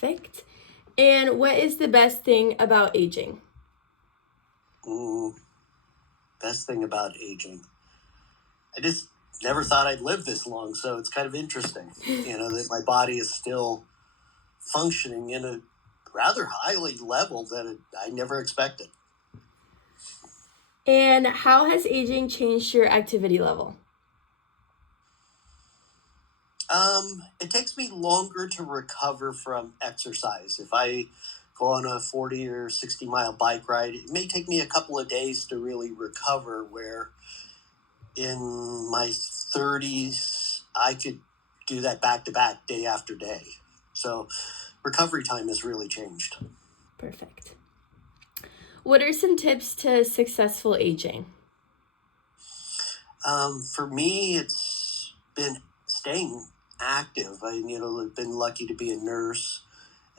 Perfect. And what is the best thing about aging? Ooh, best thing about aging. I just never thought I'd live this long, so it's kind of interesting, that my body is still functioning in a rather highly level that I never expected. And how has aging changed your activity level? It takes me longer to recover from exercise. If I go on a 40 or 60-mile bike ride, it may take me a couple of days to really recover, where in my 30s, I could do that back to back, day after day. So recovery time has really changed. Perfect. What are some tips to successful aging? For me, it's been staying active. I've been lucky to be a nurse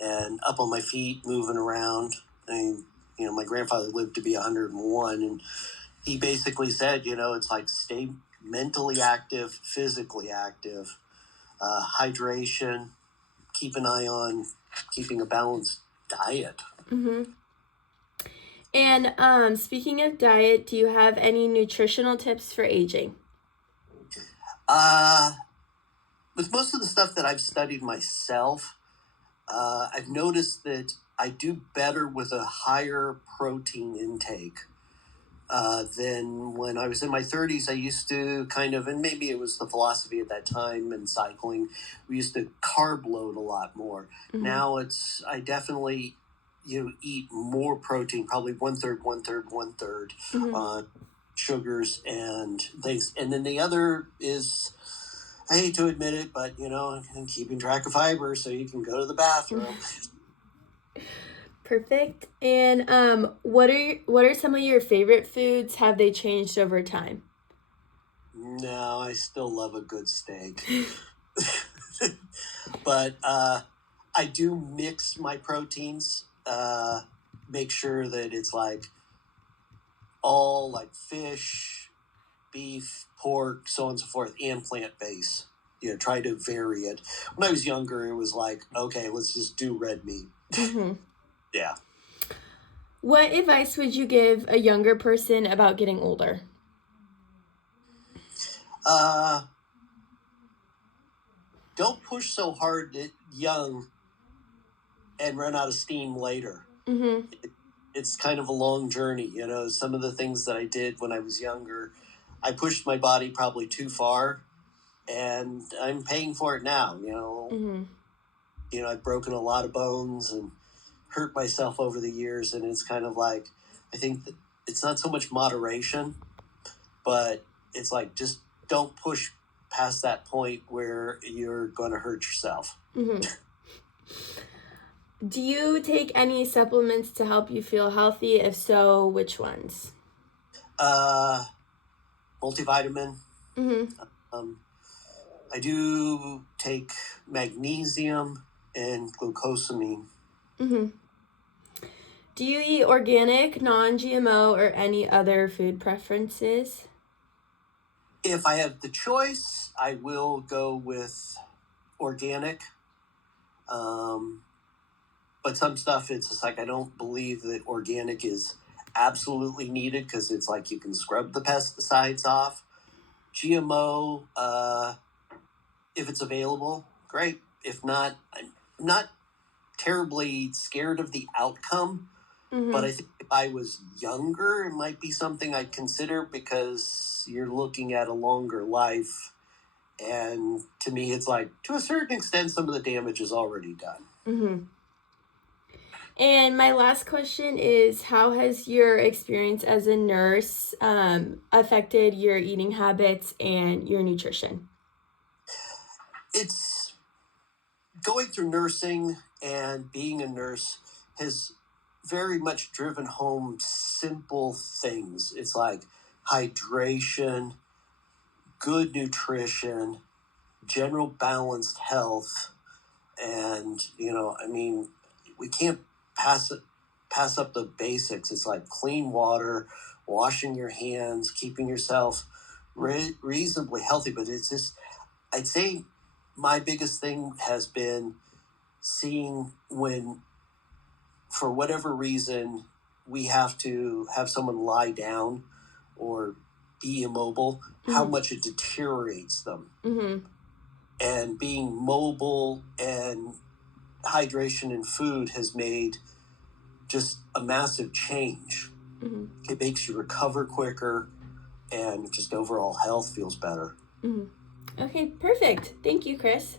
and up on my feet, moving around. My grandfather lived to be 101, and he basically said, it's like stay mentally active, physically active, hydration, keep an eye on keeping a balanced diet. Mm-hmm. And speaking of diet, do you have any nutritional tips for aging? Uh, with most of the stuff that I've studied myself, I've noticed that I do better with a higher protein intake than when I was in my 30s. I used to and maybe it was the philosophy at that time and cycling, we used to carb load a lot more. Mm-hmm. Now I definitely, eat more protein, probably one third, Mm-hmm. sugars and things. And then the other is, I hate to admit it, but keeping track of fiber so you can go to the bathroom. Perfect. And what are some of your favorite foods? Have they changed over time? No, I still love a good steak. But I do mix my proteins, make sure that it's like all like fish, beef, pork, so on and so forth, and plant-based. Try to vary it. When I was younger, it was like, okay, let's just do red meat. Mm-hmm. Yeah. What advice would you give a younger person about getting older? Uh, don't push so hard young and run out of steam later. Mm-hmm. It's kind of a long journey. Some of the things that I did when I was younger, I pushed my body probably too far, and I'm paying for it now. Mm-hmm. I've broken a lot of bones and hurt myself over the years, and it's kind of like, I think that it's not so much moderation, but it's like, just don't push past that point where you're going to hurt yourself. Mm-hmm. Do you take any supplements to help you feel healthy? If so, which ones? Uh, Multivitamin. Mm-hmm. Um, I do take magnesium and glucosamine. Mm-hmm. Do you eat organic, non-GMO, or any other food preferences? If I have the choice, I will go with organic. Um, but some stuff, it's just like, I don't believe that organic is absolutely needed, because it's like you can scrub the pesticides off. GMO, if it's available, great. If not, I'm not terribly scared of the outcome. But I Mm-hmm. think if I was younger, it might be something I'd consider, because you're looking at a longer life. And to me, it's like, to a certain extent, some of the damage is already done. Mm-hmm. And my last question is, how has your experience as a nurse affected your eating habits and your nutrition? It's going through nursing and being a nurse has very much driven home simple things. It's like hydration, good nutrition, general balanced health. And, we can't pass it pass up the basics. It's like clean water, washing your hands, keeping yourself reasonably healthy. But it's just, I'd say my biggest thing has been seeing when, for whatever reason, we have to have someone lie down or be immobile, how much it deteriorates them. And being mobile and hydration and food has made just a massive change. It makes you recover quicker, and just overall health feels better. Okay, perfect. Thank you, Chris.